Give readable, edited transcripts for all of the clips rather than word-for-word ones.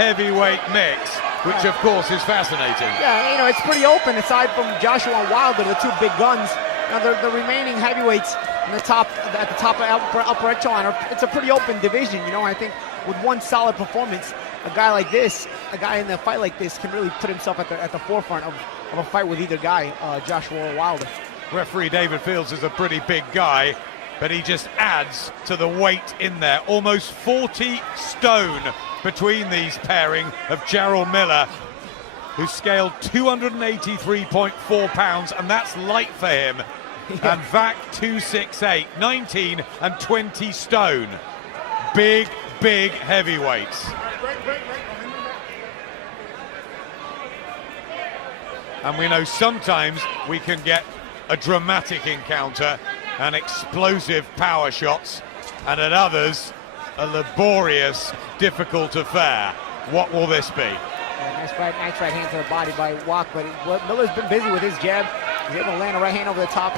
heavyweight mix, which of course is fascinating. Yeah, you know, it's pretty open aside from Joshua and Wilder, the two big guns. Now, the remaining heavyweights in the top, at the top of upper echelon, it's a pretty open division. You know, I think with one solid performance, a guy like this, a guy in a fight like this, can really put himself at the forefront of a fight with either guy, Joshua or Wilder. Referee David Fields is a pretty big guy, but he just adds to the weight in there. Almost 40 stone between these pairing of Jarrell Miller, who scaled 283.4 pounds, and that's light for him. Yeah. And Wach 268, 19 and 20 stone. Big, big heavyweights. And we know sometimes we can get a dramatic encounter and explosive power shots, and at others, a laborious, difficult affair. What will this be? Yeah, nice right hand to the body by Wach, but Miller's been busy with his jab. He's able to land a right hand over the top.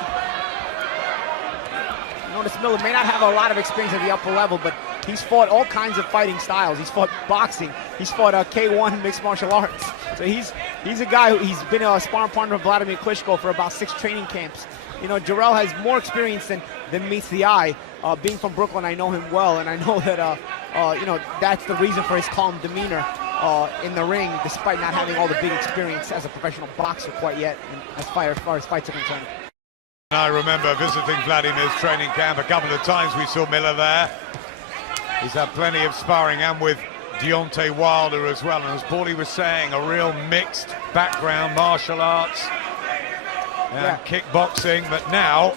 Notice Miller may not have a lot of experience at the upper level, but he's fought all kinds of fighting styles. He's fought boxing. He's fought K1 mixed martial arts. So he's a guy he's been a sparring partner of Vladimir Klitschko for about 6 training camps. You know, Jarrell has more experience than meets the eye. Being from Brooklyn, I know him well, and I know that you know, that's the reason for his calm demeanor in the ring, despite not having all the big experience as a professional boxer quite yet, as far as fights are concerned. I remember visiting Vladimir's training camp a couple of times. We saw Miller there. He's had plenty of sparring, and with Deontay Wilder as well. And as Paulie was saying, a real mixed background, martial arts and kickboxing. But now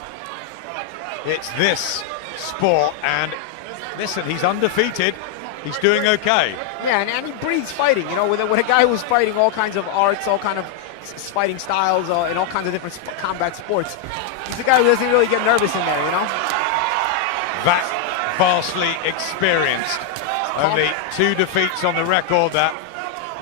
it's this sport, and listen, he's undefeated. He's doing okay. Yeah, and he breathes fighting. You know, with a guy who's fighting all kinds of arts, all kind of fighting styles, in all kinds of different combat sports. He's a guy who doesn't really get nervous in there, you know? That vastly experienced. Only 2 defeats on the record, that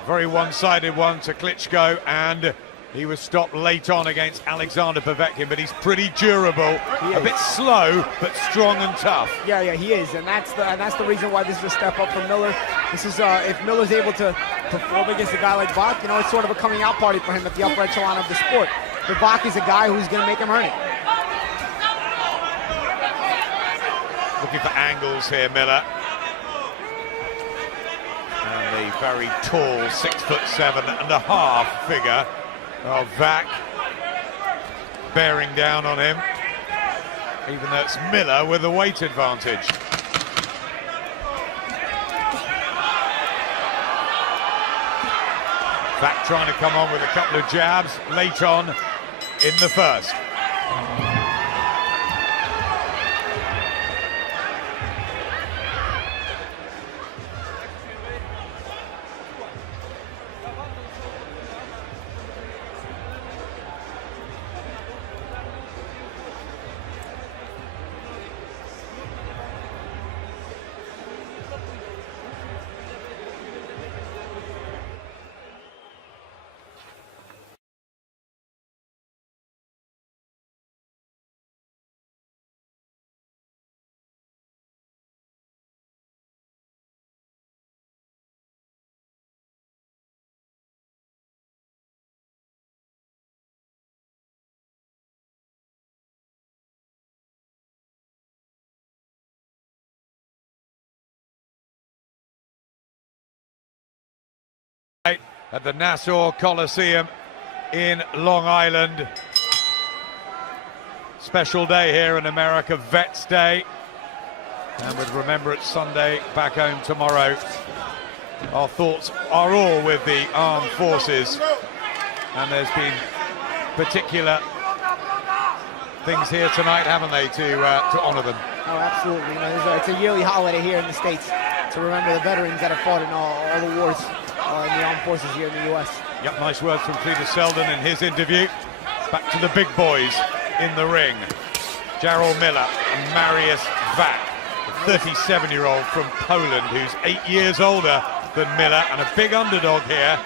very one-sided one to Klitschko, and he was stopped late on against Alexander Povetkin, but he's pretty durable. A bit slow, but strong and tough. Yeah, he is, and that's the reason why this is a step up for Miller. This is if Miller's able to perform against a guy like Wach, you know, it's sort of a coming out party for him at the upper echelon of the sport. But Wach is a guy who's going to make him earn it. Looking for angles here, Miller. And the very tall 6'7.5" figure of Wach bearing down on him, even though it's Miller with the weight advantage. Wach trying to come on with a couple of jabs late on in the first. At the Nassau Coliseum in Long Island. Special day here in America, Vets Day. And with Remembrance Sunday back home tomorrow, our thoughts are all with the armed forces. And there's been particular things here tonight, haven't they, to honour them? Oh, absolutely. You know, it's a yearly holiday here in the States to remember the veterans that have fought in all the wars in the armed forces here in the U.S. Yep, nice words from Cletus Selden in his interview. Back to the big boys in the ring. Jarrell Miller and Marius Wach, a 37-year-old from Poland who's 8 years older than Miller and a big underdog here.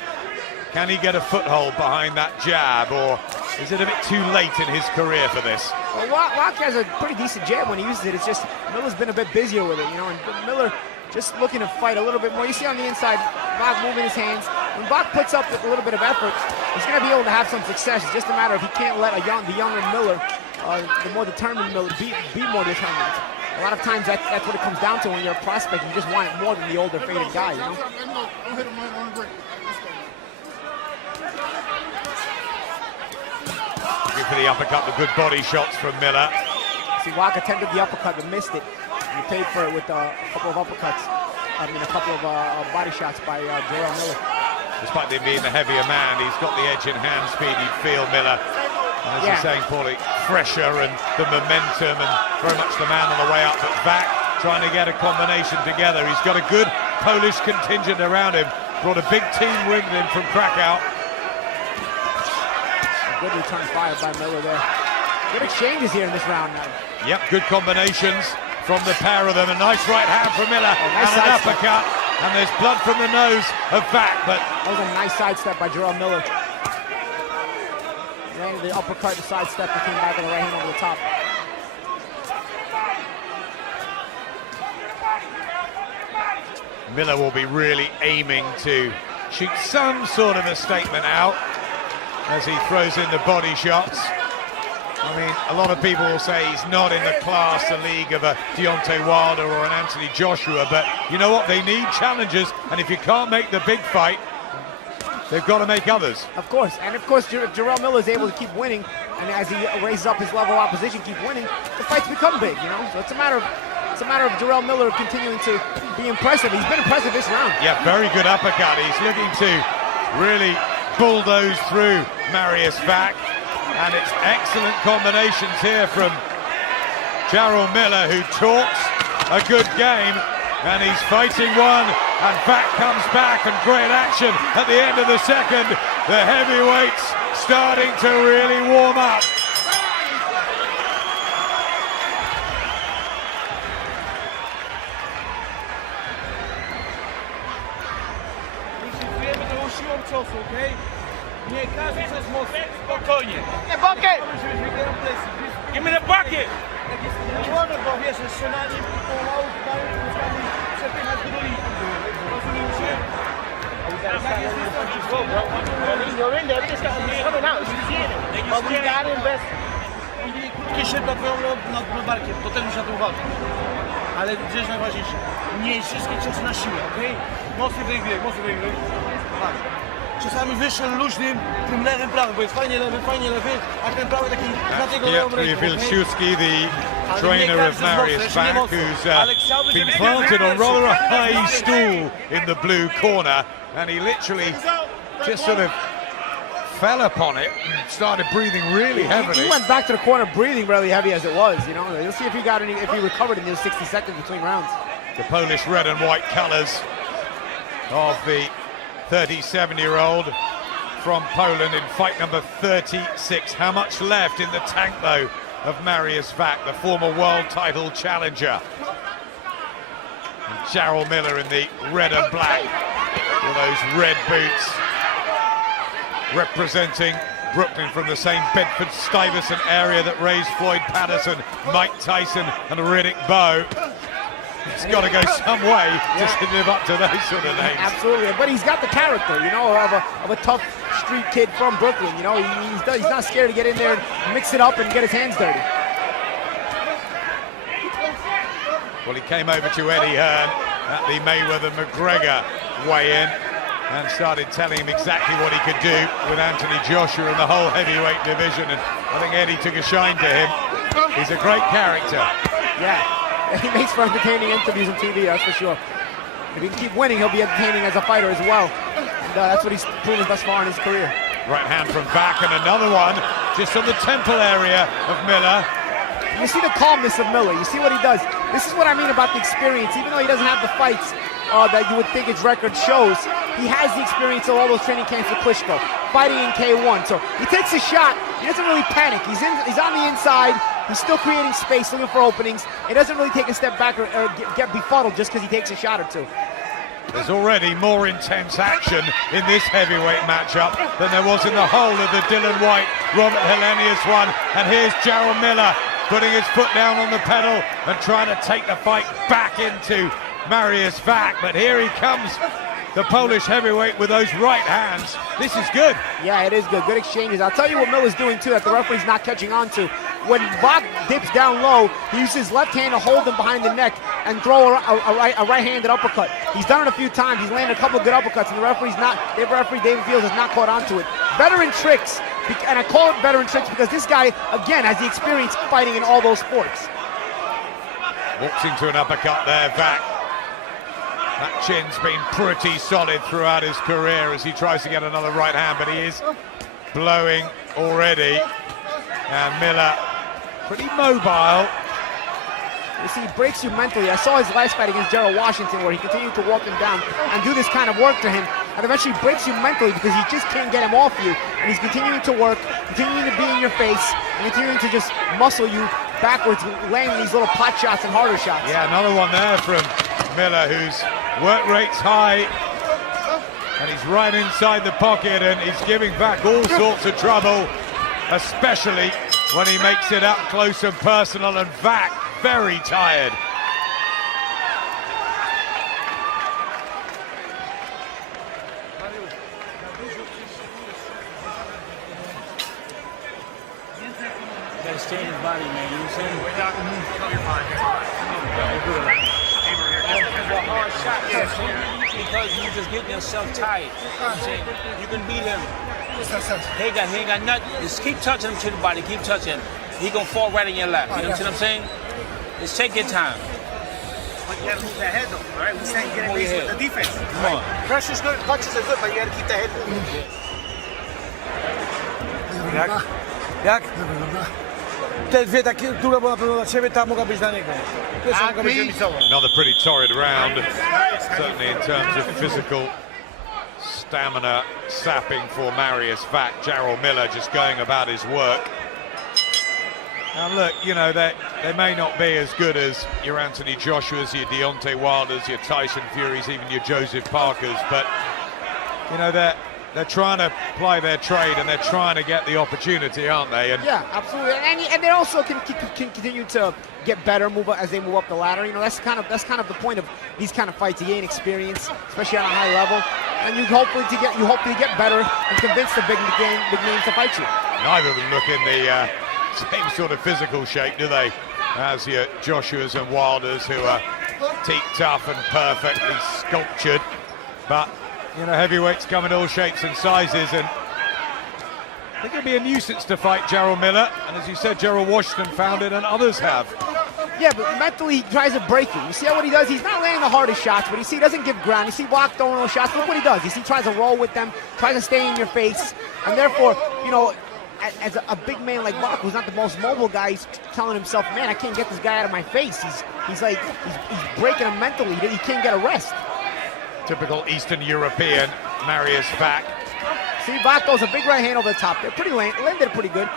Can he get a foothold behind that jab, or is it a bit too late in his career for this? Well, Wach has a pretty decent jab when he uses it. It's just Miller's been a bit busier with it, you know. And Miller, just looking to fight a little bit more. You see on the inside, Wach moving his hands. When Wach puts up a little bit of effort, he's going to be able to have some success. It's just a matter of he can't let the younger Miller, the more determined Miller, be more determined. A lot of times that's what it comes down to when you're a prospect. You just want it more than the older, faded guy, you know? For the uppercut, the good body shots from Miller. See, Wach attempted the uppercut but missed it. He paid for it with a couple of uppercuts. I mean, a couple of body shots by Jarrell Miller. Despite him being the heavier man, he's got the edge in hand speed. You'd feel Miller, as you're saying, Paulie, fresher and the momentum and very much the man on the way up. But Wach trying to get a combination together. He's got a good Polish contingent around him. Brought a big team with him from Krakow. Good return fire by Miller there. Good exchanges here in this round now. Yep, good combinations from the pair of them. A nice right hand from Miller, nice and an uppercut. And there's blood from the nose of Wach, but that was a nice sidestep by Jarrell Miller. Landed the uppercut, the sidestep, and came back with the right hand over the top. Miller will be really aiming to shoot some sort of a statement out as he throws in the body shots. I mean, a lot of people will say he's not in the class, the league of a Deontay Wilder or an Anthony Joshua, but you know what? They need challengers, and if you can't make the big fight, they've got to make others. Of course, and of course, Jarrell Miller is able to keep winning, and as he raises up his level of opposition, keep winning, the fights become big, you know? So it's a matter of Jarrell Miller continuing to be impressive. He's been impressive this round. Yeah, very good uppercut. He's looking to really bulldoze through Marius Wach. And it's excellent combinations here from Jarrell Miller, who talks a good game, and he's fighting one, and Wach comes back, and great action at the end of the second. The heavyweights starting to really warm up. Nie każdy przez most, spokojnie. Nie, bucket! Give me the bucket! Nie wolno, bo wiesz, strzelanie pomału tutaj przepychać do linii. Rozumiecie? But we got to invest. Krótkie siedla nad barkiem, to też muszę na to uważać. Ale rzecz najważniejsza, nie wszystkie ciosy na siłę, okej? Mocny wybieg, czasami wyższym, luźnym, tym lewym, prawym, bo jest fajnie lewy, a ten prawy taki na tego lewą ręką. Wilczewski, the trainer of Marius Wach, who's been planted on rather a high stool in the blue corner, and he literally just sort of fell upon it and started breathing really heavily. He went back to the corner breathing really heavy as it was, you know. Let's see if he recovered in those 60 seconds between rounds. The Polish red and white colors of the 37-year-old from Poland in fight number 36. How much left in the tank, though, of Marius Wach, the former world title challenger? And Jarrell Miller in the red and black with those red boots, representing Brooklyn from the same Bedford-Stuyvesant area that raised Floyd Patterson, Mike Tyson and Riddick Bowe. It's got to go some way just to live up to those sort of names. Absolutely, but he's got the character, you know, of a tough street kid from Brooklyn. You know, he's not scared to get in there and mix it up and get his hands dirty. Well, he came over to Eddie Hearn at the Mayweather-McGregor weigh-in and started telling him exactly what he could do with Anthony Joshua and the whole heavyweight division, and I think Eddie took a shine to him. He's a great character. Yeah, he makes for entertaining interviews on TV, that's for sure. If he can keep winning, he'll be entertaining as a fighter as well. And, that's what he's proven thus far in his career. Right hand from Wach, and another one just on the temple area of Miller. You see the calmness of Miller. You see what he does. This is what I mean about the experience. Even though he doesn't have the fights that you would think his record shows, he has the experience of all those training camps with Klitschko, fighting in K1. So he takes a shot. He doesn't really panic. He's on the inside. He's still creating space, looking for openings. He doesn't really take a step back or get befuddled just because he takes a shot or two. There's already more intense action in this heavyweight matchup than there was in the whole of the Dylan White, Robert Helenius one. And here's Jarrell Miller putting his foot down on the pedal and trying to take the fight back into Marius Wach, but here he comes, the Polish heavyweight, with those right hands. This is good. Yeah, it is good. Good exchanges. I'll tell you what Miller's doing too that the referee's not catching on to. When Wach dips down low, he uses his left hand to hold him behind the neck and throw a right-handed uppercut. He's done it a few times. He's landed a couple of good uppercuts, and the referee David Fields has not caught on to it. Veteran tricks, and I call it veteran tricks because this guy, again, has the experience fighting in all those sports. Walks into an uppercut there, Wach. That chin's been pretty solid throughout his career as he tries to get another right hand, but he is blowing already. And Miller, pretty mobile. You see, he breaks you mentally. I saw his last fight against Jarrell Washington where he continued to walk him down and do this kind of work to him, and eventually breaks you mentally because he just can't get him off you. And he's continuing to work, continuing to be in your face, and continuing to just muscle you backwards, laying these little pot shots and harder shots. Yeah, another one there from Miller, whose work rate's high. And he's right inside the pocket, and he's giving Wach all sorts of trouble, especially when he makes it up close and personal, and Wach very tired. You gotta stay in his body, man. You know what I'm saying? Hard shot, because you just getting yourself tired. You know what I'm saying? You can beat him. He ain't got nothing. Just keep touching him to the body. Keep touching him. He gonna fall right in your lap. You know what I'm saying? Just take your time. But you gotta move that head though, right? We saying get away with the defense. Come on. Pressure's good, punches are good, but you gotta keep that head moving. Jak? Te dwie takie długo było na pewno dla ciebie, ta mogła być dla niego. Pierwsza mogła być remisowa. Another pretty torrid round, certainly in terms of physical stamina sapping for Marius Wach. Jarrell Miller just going about his work. And look, you know, they may not be as good as your Anthony Joshua's, your Deontay Wilders, your Tyson Furies, even your Joseph Parkers, but, you know, they're trying to ply their trade and they're trying to get the opportunity, aren't they? And yeah, absolutely. And they also can continue to get better as they move up the ladder. You know, that's kind of the point of these kind of fights. You gain experience, especially on a high level, and you hopefully get better and convince the big names to fight you. Neither of them look in the same sort of physical shape, do they? As your Joshua's and Wilders, who are teak tough and perfectly sculptured, but you know, heavyweights come in all shapes and sizes, and I think it'd be a nuisance to fight Jarrell Miller, and as you said, Jarrell Washington found it and others have. Yeah, but mentally he tries to break you. You see what he does? He's not landing the hardest shots, but you see he doesn't give ground. You see Wach throwing those shots. Look what he does. You see he tries to roll with them, tries to stay in your face, and therefore, you know, as a big man like Wach, who's not the most mobile guy, he's telling himself, man, I can't get this guy out of my face. He's breaking him mentally. He can't get a rest. Typical Eastern European, Marius Wach. See, Wach throws a big right hand over the top. They're pretty landed pretty good.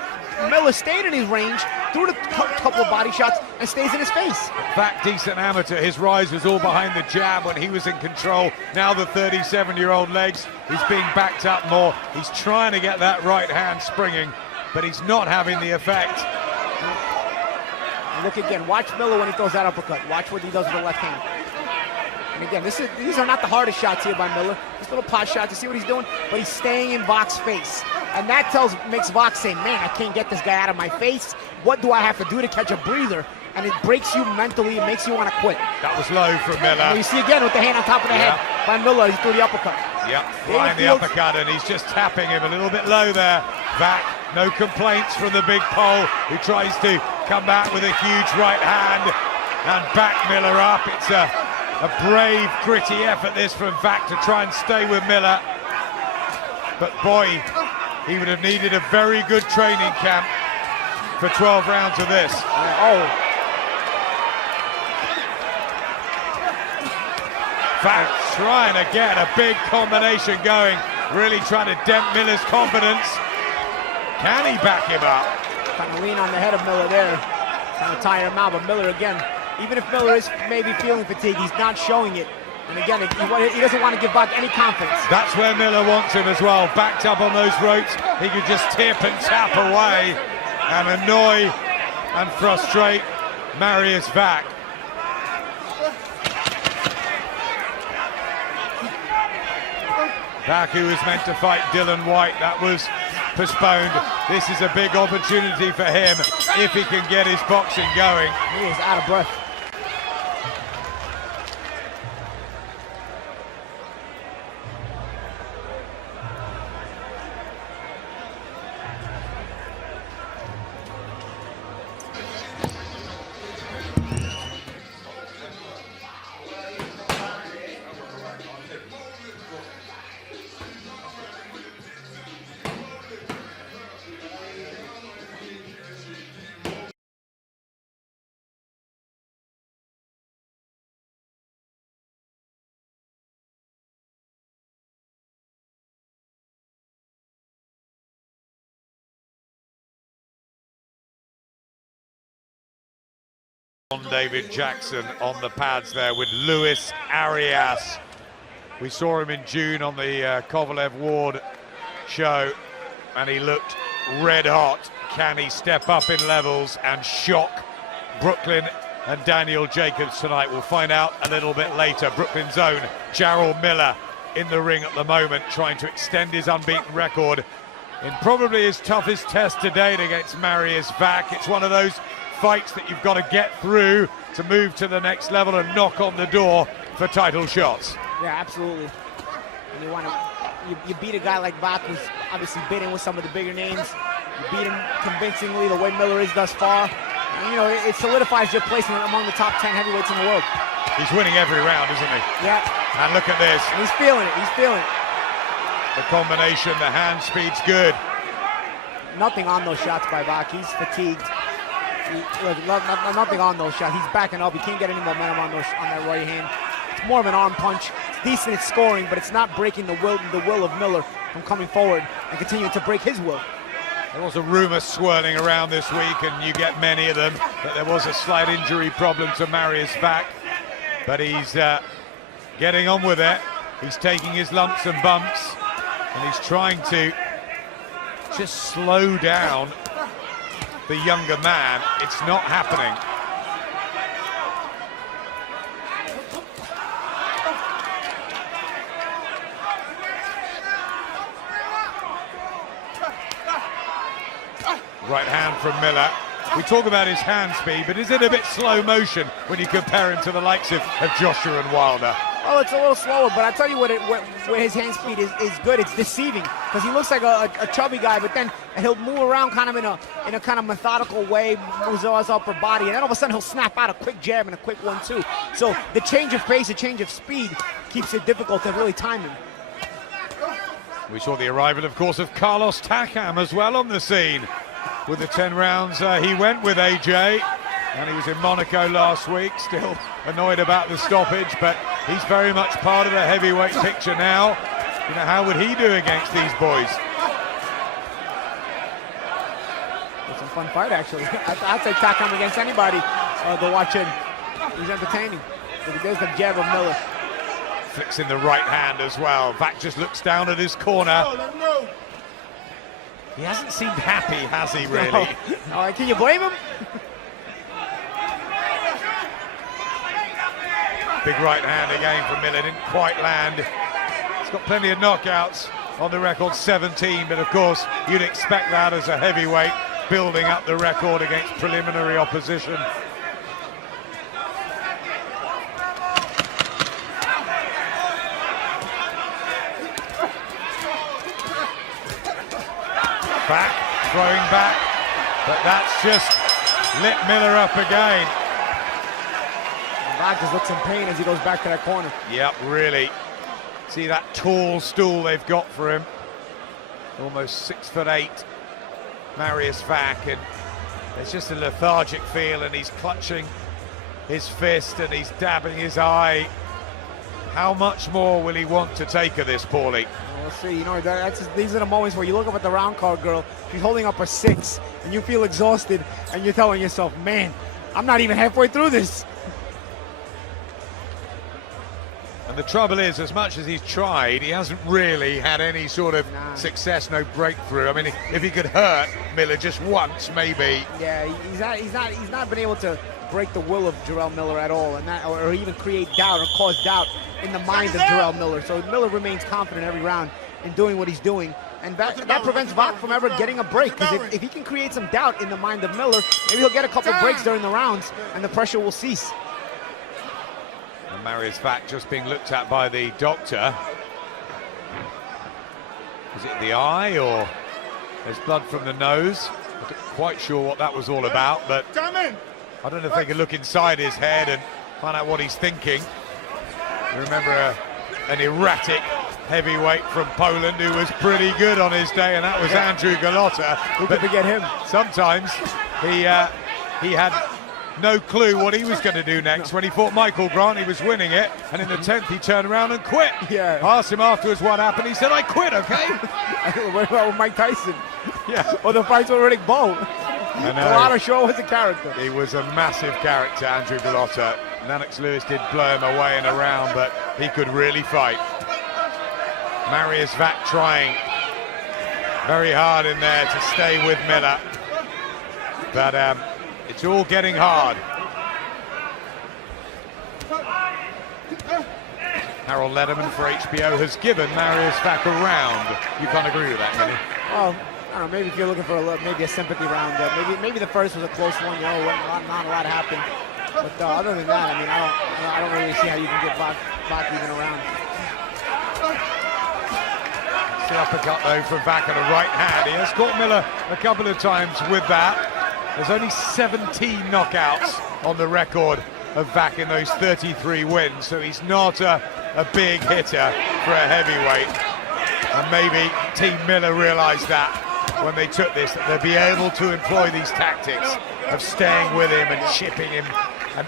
Miller stayed in his range, threw a couple of body shots, and stays in his face. Wach, decent amateur. His rise was all behind the jab when he was in control. Now the 37-year-old legs, he's being backed up more. He's trying to get that right hand springing, but he's not having the effect. Look again, watch Miller when he throws that uppercut. Watch what he does with the left hand. And again, these are not the hardest shots here by Miller. This little pot shot, you see what he's doing? But he's staying in Wach's face. And that makes Wach say, man, I can't get this guy out of my face. What do I have to do to catch a breather? And it breaks you mentally, it makes you want to quit. That was low from Miller. And you see again with the hand on top of the head by Miller, he threw the uppercut. Yep, flying the uppercut, and he's just tapping him a little bit low there. Wach, no complaints from the big Pole, who tries to come back with a huge right hand and back Miller up. It's a brave, gritty effort this from Wach to try and stay with Miller. But boy, he would have needed a very good training camp for 12 rounds of this. Wach trying to get a big combination going, really trying to dent Miller's confidence. Can he back him up? Trying to lean on the head of Miller there, trying to tire him out, but Miller again, even if Miller is maybe feeling fatigue, he's not showing it. And again, he doesn't want to give Wach any confidence. That's where Miller wants him as well. Backed up on those ropes, he could just tip and tap away and annoy and frustrate Marius Wach. Wach, who was meant to fight Dylan White, that was postponed. This is a big opportunity for him if he can get his boxing going. He is out of breath. David Jackson on the pads there with Luis Arias. We saw him in June on the Kovalev Ward show and he looked red hot. Can he step up in levels and shock Brooklyn and Daniel Jacobs tonight? We'll find out a little bit later. Brooklyn's own Jarrell Miller in the ring at the moment, trying to extend his unbeaten record in probably his toughest test to date against Marius Wach. It's one of those fights that you've got to get through to move to the next level and knock on the door for title shots. Yeah, absolutely. And you beat a guy like Wach, who's obviously been in with some of the bigger names. You beat him convincingly the way Miller is thus far. And, you know, it solidifies your placement among the top 10 heavyweights in the world. He's winning every round, isn't he? Yeah. And look at this. And he's feeling it. He's feeling it. The combination, the hand speed's good. Nothing on those shots by Wach. He's fatigued. Nothing on those shots. He's backing up. He can't get any momentum on that right hand. It's more of an arm punch. It's decent at scoring, but it's not breaking the will of Miller from coming forward and continuing to break his will. There was a rumor swirling around this week, and you get many of them, that there was a slight injury problem to Marius Wach, but he's getting on with it. He's taking his lumps and bumps, and he's trying to just slow down the younger man. It's not happening. Right hand from Miller. We talk about his hand speed, but is it a bit slow motion when you compare him to the likes of Joshua and Wilder? Oh, it's a little slower, but I tell you where his hand speed is good. It's deceiving because he looks like a chubby guy, but then he'll move around kind of in a kind of methodical way, moves his upper body, and then all of a sudden he'll snap out a quick jab and a quick 1-2. So the change of pace, the change of speed keeps it difficult to really time him. We saw the arrival, of course, of Carlos Takam as well on the scene. With the 10 rounds he went with AJ, and he was in Monaco last week, still annoyed about the stoppage, but he's very much part of the heavyweight picture now. You know, how would he do against these boys? It's a fun fight, actually. I'd say Takam against anybody to watch him. He's entertaining. There's the jab of Miller. Flicks in the right hand as well. Wach just looks down at his corner. He hasn't seemed happy, has he, really? No. All right, can you blame him? Big right hand again from Miller, didn't quite land. He's got plenty of knockouts on the record, 17, but of course you'd expect that as a heavyweight, building up the record against preliminary opposition. Back, throwing back, but that's just lit Miller up again. Wach just looks in pain as he goes back to that corner. Yep, really. See that tall stool they've got for him. Almost 6'8", Marius Wach, and there's just a lethargic feel, and he's clutching his fist and he's dabbing his eye. How much more will he want to take of this, Paulie? We'll see. You know, these are the moments where you look up at the round card girl, she's holding up a 6, and you feel exhausted, and you're telling yourself, man, I'm not even halfway through this. And the trouble is, as much as he's tried, he hasn't really had any sort of success, no breakthrough. I mean, if he could hurt Miller just once, maybe. Yeah, he's not been able to break the will of Jarrell Miller at all, and or even create doubt or cause doubt in the mind of Jarrell Miller. So Miller remains confident every round in doing what he's doing. And that prevents Wach from ever getting a break, because if he can create some doubt in the mind of Miller, maybe he'll get a couple breaks during the rounds and the pressure will cease. And Marius Wach just being looked at by the doctor. Is it the eye, or there's blood from the nose? I'm not quite sure what that was all about, but I don't know if they can look inside his head and find out what he's thinking. You remember an erratic heavyweight from Poland who was pretty good on his day, and that was Andrew Golota. Who could forget him? Sometimes he had no clue what he was going to do next. When he fought Michael Grant, he was winning it, and in the 10th he turned around and quit. Yeah. Asked him afterwards what happened, he said, "I quit, okay?" What about with Mike Tyson? Yeah. Or the fights with Riddick Bowe? Golota sure was a character. He was a massive character, Andrew Golota. Lennox Lewis did blow him away in a round, but he could really fight. Marius Wach trying very hard in there to stay with Miller, but it's all getting hard. Harold Lederman for HBO has given Marius Wach a round. You can't agree with that, can you? Well, I don't know, maybe if you're looking for maybe a sympathy round, maybe the first was a close one, you know, not a lot happened. But other than that, I mean, I don't really see how you can get Wach even around. The uppercut though from Wach on a right hand. He has caught Miller a couple of times with that. There's only 17 knockouts on the record of Wach in those 33 wins, so he's not a big hitter for a heavyweight. And maybe Team Miller realised that when they took this, that they'd be able to employ these tactics of staying with him and chipping him and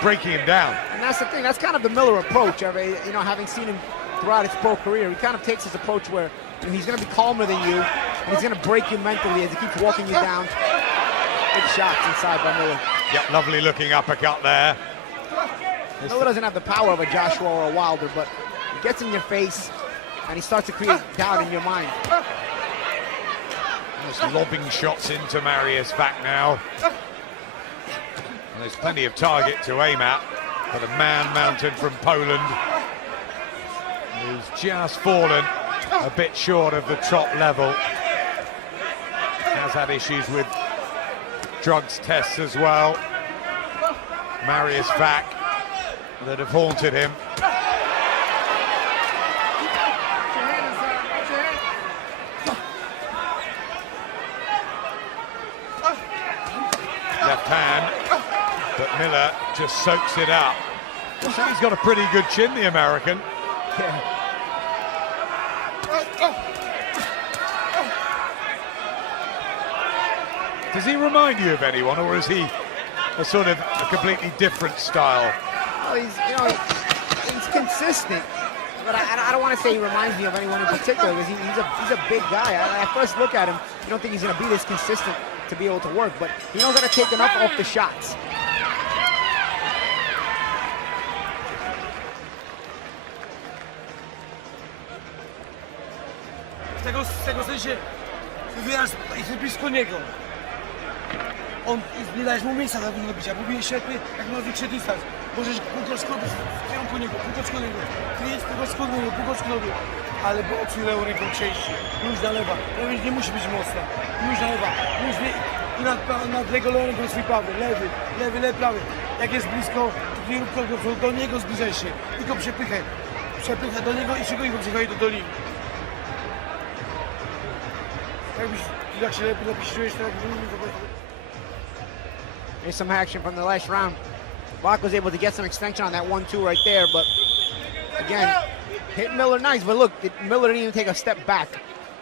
breaking him down. And that's the thing, that's kind of the Miller approach. You know, having seen him throughout his pro career, he kind of takes his approach where, you know, he's going to be calmer than you, and he's going to break you mentally as he keeps walking you down. Big shots inside by Miller. Yep, lovely looking uppercut there. Miller doesn't have the power of a Joshua or a Wilder, but he gets in your face, and he starts to create doubt in your mind. Just lobbing shots into Marius Wach now. And there's plenty of target to aim at for the man mountain from Poland, who's just fallen a bit short of the top level. Has had issues with drugs tests as well. Marius Wach that have haunted him. Left hand, but Miller just soaks it up. So he's got a pretty good chin, the American. Yeah. Does he remind you of anyone, or is he a sort of a completely different style? Well, he's consistent, but I don't want to say he reminds me of anyone in particular, because he's a big guy. At first look at him, you don't think he's going to be this consistent to be able to work, but he knows how to take enough off the shots. Z tego sensie wywierasz, jesteś blisko niego. Nie dajesz mu miejsca do bicia, bo bije świetnie, jak ma większy dystans. Możesz półtora składu w kierunku niego, kryjeć tego skórnego, ale boksuj lewą ręką częściej, już na lewa, nie musi być mocna, już na lewa, już nie, i nad jego lewą ręką swój prawy, lewy, prawy. Jak jest blisko, do niego zbliżaj się, tylko przepychaj do niego i szykuj go przepychaj do linii. Jak się lepiej czujesz, tak. Here's some action from the last round. Wach was able to get some extension on that 1-2 right there, but again, hit Miller nice, but look, Miller didn't even take a step back.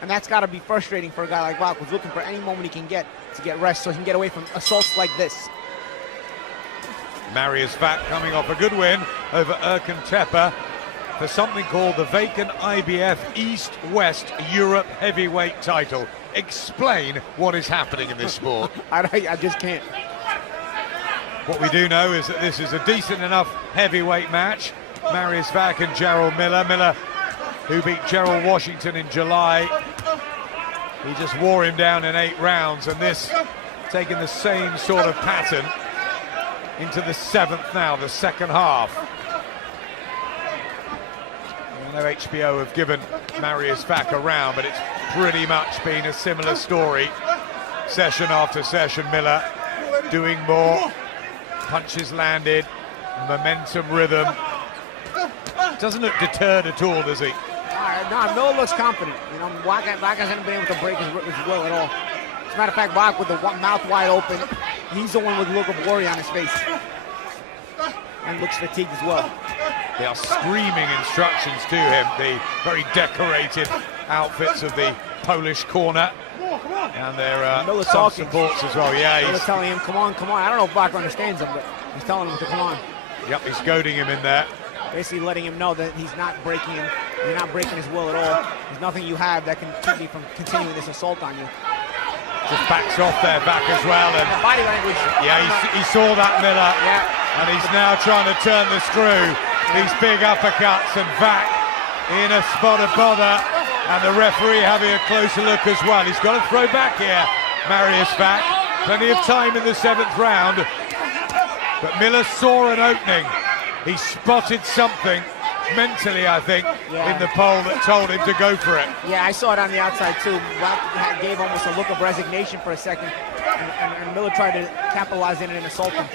And that's got to be frustrating for a guy like Wach, who's looking for any moment he can get to get rest so he can get away from assaults like this. Marius Wach coming off a good win over Erkan Tepe for something called the vacant IBF East-West Europe heavyweight title. Explain what is happening in this sport. I just can't. What we do know is that this is a decent enough heavyweight match. Marius Wach and Jarrell Miller. Miller, who beat Gerald Washington in July. He just wore him down in 8 rounds, and this taking the same sort of pattern into the 7th now, the second half. I know HBO have given Marius Wach a round, but it's pretty much been a similar story. Session after session, Miller doing more. Punches landed, momentum, rhythm. Doesn't look deterred at all, does he? No, Miller looks confident. You know, Wach hasn't been able to break his will at all. As a matter of fact, Wach with the mouth wide open, he's the one with a look of worry on his face. And looks fatigued as well. They are screaming instructions to him, the very decorated outfits of the Polish corner. And their some supports as well. Yeah, he's telling him, come on, come on. I don't know if Wach understands him, but he's telling him to come on. Yep, he's goading him in there. Basically letting him know that he's not breaking him. You're not breaking his will at all. There's nothing you have that can keep me from continuing this assault on you. Just backs off there, back as well. And body language. Yeah, he saw that, Miller. Yeah. And he's now trying to turn the screw. These big uppercuts, and Wach in a spot of bother. And the referee having a closer look as well. He's got to throw back here, Marius Wach. Plenty of time in the 7th round. But Miller saw an opening. He spotted something mentally, I think, in the pole that told him to go for it. Yeah, I saw it on the outside too. Wach gave almost a look of resignation for a second, and Miller tried to capitalize in it and assault him.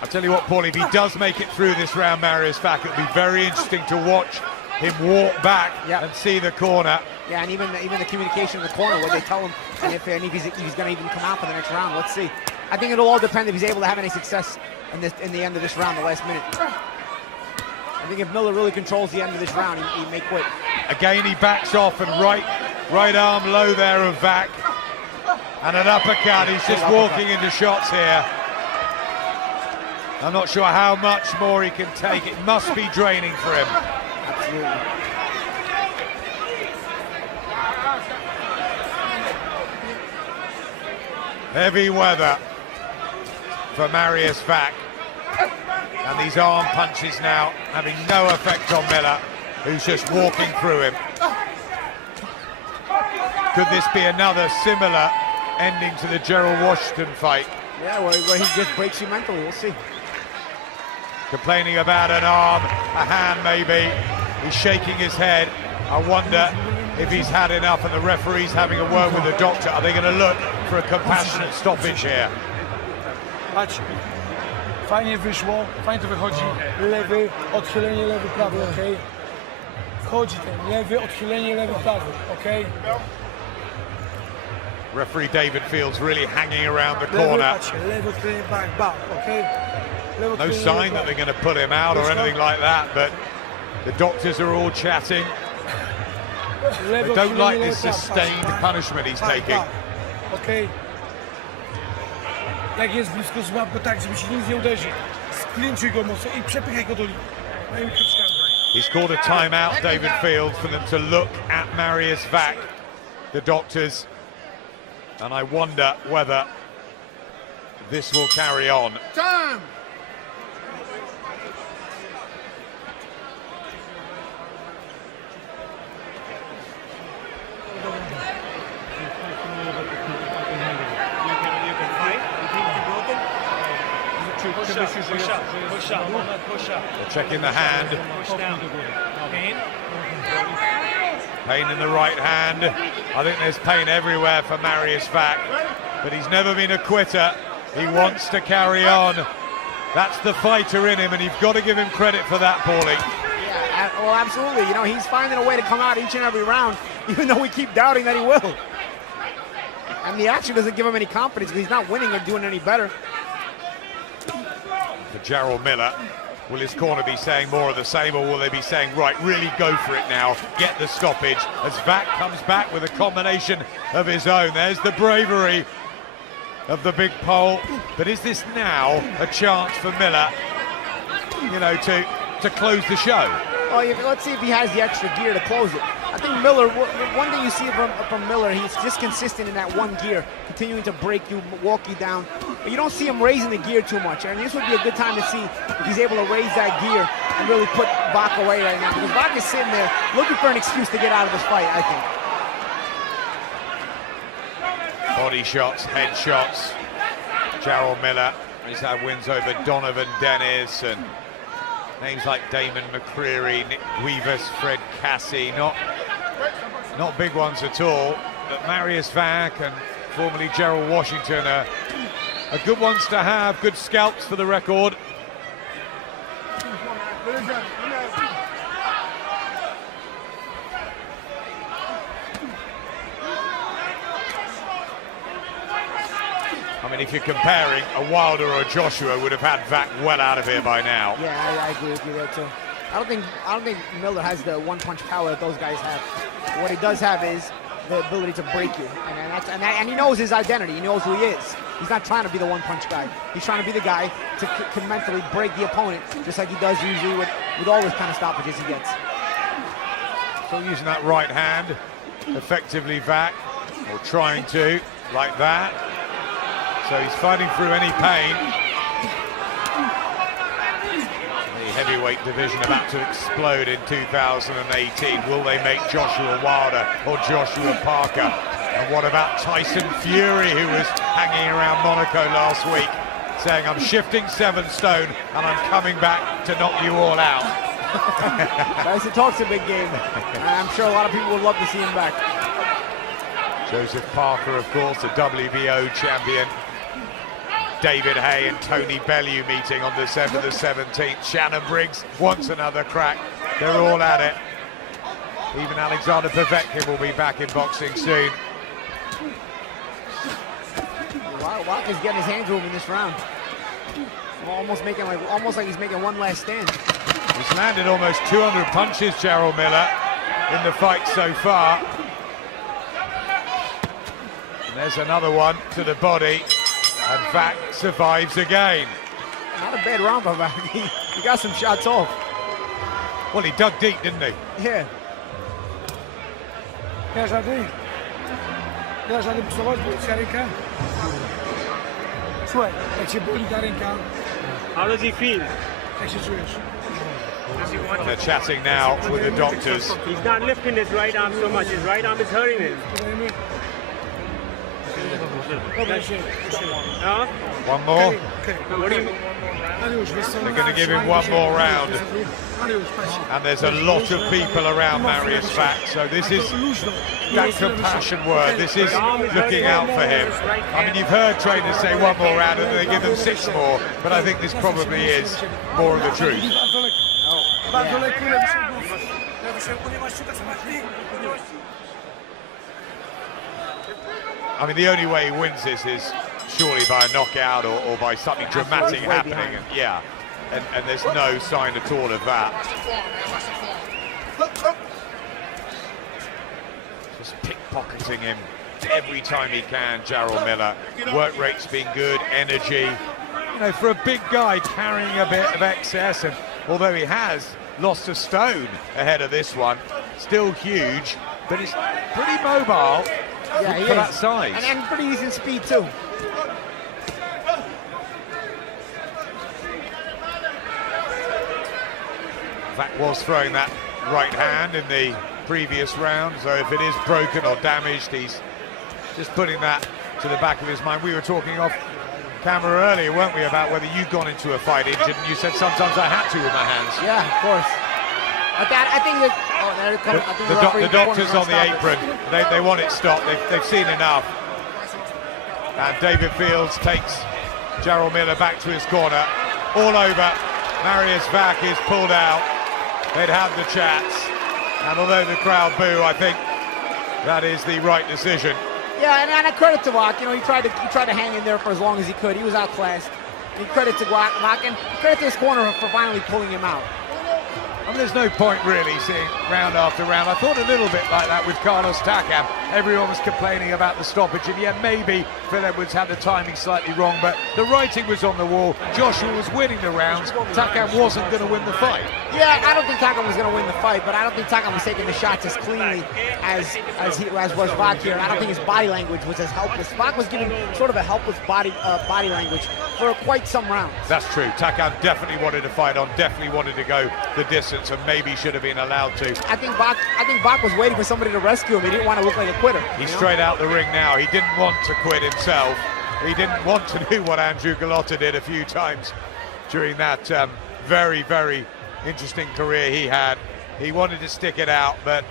I'll tell you what, Paulie, if he does make it through this round, Marius Wach, it'll be very interesting to watch him walk back and see the corner. Yeah, and even the communication in the corner where they tell him if he's going to even come out for the next round. Let's see. I think it'll all depend if he's able to have any success in the end of this round, the last minute. I think if Miller really controls the end of this round, he may quit. Again, he backs off, and right arm low there of Wach. And an uppercut. He's just walking into shots here. I'm not sure how much more he can take. It must be draining for him. Absolutely. Heavy weather for Marius Wach. And these arm punches now having no effect on Miller, who's just walking through him. Could this be another similar ending to the Jarrell Washington fight? Yeah, where he just breaks you mentally. We'll see. Complaining about an arm, a hand maybe. He's shaking his head. I wonder if he's had enough, and the referee's having a word with the doctor. Are they going to look for a compassionate stoppage here? Patrz. Fajnie wyszło, fajnie to wychodzi. Lewy, odchylenie, lewy, prawy, okej? Wchodzi ten lewy, odchylenie, lewy, prawy, okej? Referee David Fields really hanging around the corner. Lewy, odchylenie, back, okej? No sign that they're going to put him out or anything like that, but the doctors are all chatting. They don't like this sustained punishment he's taking. Okay. Jak jest blisko, złap go tak, żeby się nic nie uderzy. Sklinczuj go mocno i przepychaj go do linii. He's called a timeout, David Fields, for them to look at Marius Wach, the doctors. And I wonder whether this will carry on. Time! They're checking the hand. Pain in the right hand. I think there's pain everywhere for Marius Wach, but he's never been a quitter. He wants to carry on. That's the fighter in him, and you've got to give him credit for that, Paulie. Yeah, well, absolutely. You know, he's finding a way to come out each and every round, even though we keep doubting that he will. And the action doesn't give him any confidence because he's not winning or doing any better. For Jarrell Miller, will his corner be saying more of the same, or will they be saying, right, really go for it now, get the stoppage, as Wach comes back with a combination of his own. There's the bravery of the big pole, but is this now a chance for Miller, you know, to close the show? Well, let's see if he has the extra gear to close it. I think Miller, one thing you see from Miller, he's just consistent in that one gear, continuing to break you, walk you down. But you don't see him raising the gear too much. And this would be a good time to see if he's able to raise that gear and really put Wach away right now. Because Wach is sitting there looking for an excuse to get out of this fight, I think. Body shots, head shots. Jarrell Miller, he's had wins over Donovan Dennis and Names like Damon McCreary, Nick Guivas, Fred Cassie, not big ones at all. But Marius Wach and formerly Jarrell Washington are good ones to have, good scalps for the record. I mean, if you're comparing, a Wilder or a Joshua would have had Wach well out of here by now. Yeah, I agree with you there too. I don't think Miller has the one-punch power that those guys have. What he does have is the ability to break you, and he knows his identity. He knows who he is. He's not trying to be the one-punch guy. He's trying to be the guy to can mentally break the opponent, just like he does usually with all the kind of stoppages he gets. So using that right hand, effectively Wach, or trying to, like that. So he's fighting through any pain. The heavyweight division about to explode in 2018. Will they make Joshua Wilder or Joshua Parker? And what about Tyson Fury, who was hanging around Monaco last week, saying, I'm shifting 7 stone and I'm coming back to knock you all out. Tyson talks a big game. I'm sure a lot of people would love to see him back. Joseph Parker, of course, the WBO champion. David Hay and Tony Bellew meeting on December the 17th. Shannon Briggs wants another crack. They're all at it. Even Alexander Povetkin will be back in boxing soon. Wach is getting his hands moving in this round. Almost like he's making one last stand. He's landed almost 200 punches, Jarrell Miller, in the fight so far. And there's another one to the body. And Wach survives again. Not a bad round for Wach. He got some shots off. Well, he dug deep, didn't he? Yeah. Ja żaden psować, bo ręka. Słuchaj, jak się boli ta ręka, How does he feel? jak się czujesz? They're chatting now with the doctors. He's not lifting his right arm so much. His right arm is hurting him. Huh? One more. What do you... They're going to give him one more round. And there's a lot of people around Marius Wach, so this is that compassion word. This is looking out for him. I mean, you've heard trainers say one more round and they give them 6 more, but I think this probably is more of the truth. I mean, the only way he wins this is surely by a knockout or by something dramatic happening. And, yeah, and there's no sign at all of that. Just pickpocketing him every time he can, Jarrell Miller. Work rate's been good, energy. You know, for a big guy carrying a bit of excess, and although he has lost a stone ahead of this one, still huge, but he's pretty mobile. Yeah, he for is. that size. And pretty decent speed too. Wach was throwing that right hand in the previous round, so if it is broken or damaged, he's just putting that to the back of his mind. We were talking off camera earlier, weren't we, about whether you'd gone into a fight injured, and you said sometimes I had to with my hands. Yeah, of course. I think that. Oh, there it comes. I think The doctors on the apron, they want it stopped. They've seen enough. And David Fields takes Jarrell Miller back to his corner. All over. Marius Wach is pulled out. They'd have the chats. And although the crowd boo, I think that is the right decision. Yeah, and a credit to Wach. You know, he tried to hang in there for as long as he could. He was outclassed. And credit to Wach, and credit to his corner for finally pulling him out. I mean, there's no point really seeing round after round. I thought a little bit like that with Carlos Takam. Everyone was complaining about the stoppage, and yeah, maybe Phil Edwards had the timing slightly wrong, but the writing was on the wall. Joshua was winning the rounds. Takam wasn't going to win the fight. Yeah, I don't think Takam was going to win the fight, but I don't think Takam was taking the shots as cleanly as was Wach here. I don't think his body language was as helpless. Wach was giving sort of a helpless body language for quite some rounds. That's true. Takam definitely wanted to fight on, definitely wanted to go the distance, and maybe should have been allowed to. I think Wach was waiting for somebody to rescue him. He didn't want to look like a quitter. He's straight out the ring now. He didn't want to quit himself. He didn't want to do what Andrew Gallotta did a few times during that very, very interesting career he had. He wanted to stick it out, but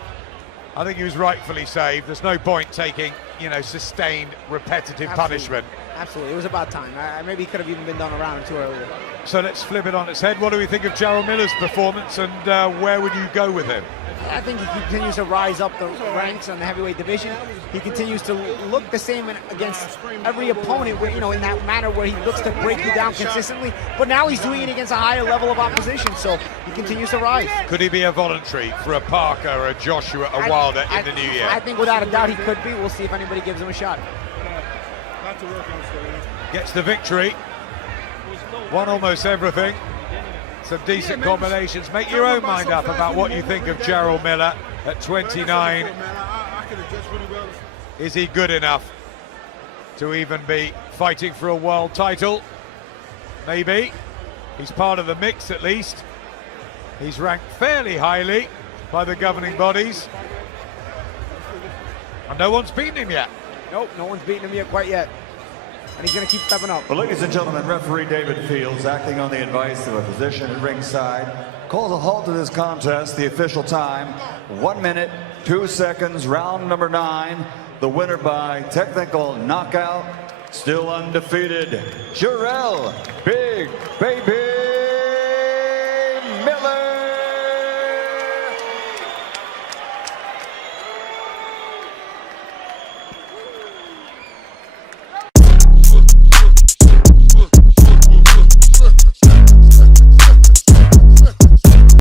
I think he was rightfully saved. There's no point taking, you know, sustained, repetitive punishment. Absolutely, it was about time. Maybe he could have even been done a round or two earlier. So let's flip it on its head. What do we think of Jarrell Miller's performance, and where would you go with him? I think he continues to rise up the ranks on the heavyweight division. He continues to look the same against every opponent, where, you know, in that manner where he looks to break you down consistently. But now he's doing it against a higher level of opposition, so he continues to rise. Could he be a voluntary for a Parker, a Joshua, a Wilder in the new year? I think without a doubt he could be. We'll see if anybody gives him a shot. Gets the victory. Won almost everything. Some decent combinations. Make your own mind up about what you think of Jarrell Miller at 29. Is he good enough to even be fighting for a world title? Maybe. He's part of the mix at least. He's ranked fairly highly by the governing bodies. And no one's beaten him yet. Nope, no one's beaten him yet quite yet. And he's going to keep stepping up. Well, ladies and gentlemen, referee David Fields, acting on the advice of a physician at ringside, calls a halt to this contest. The official time, 1 minute, 2 seconds, round number 9. The winner by technical knockout, still undefeated, Jarrell Big Baby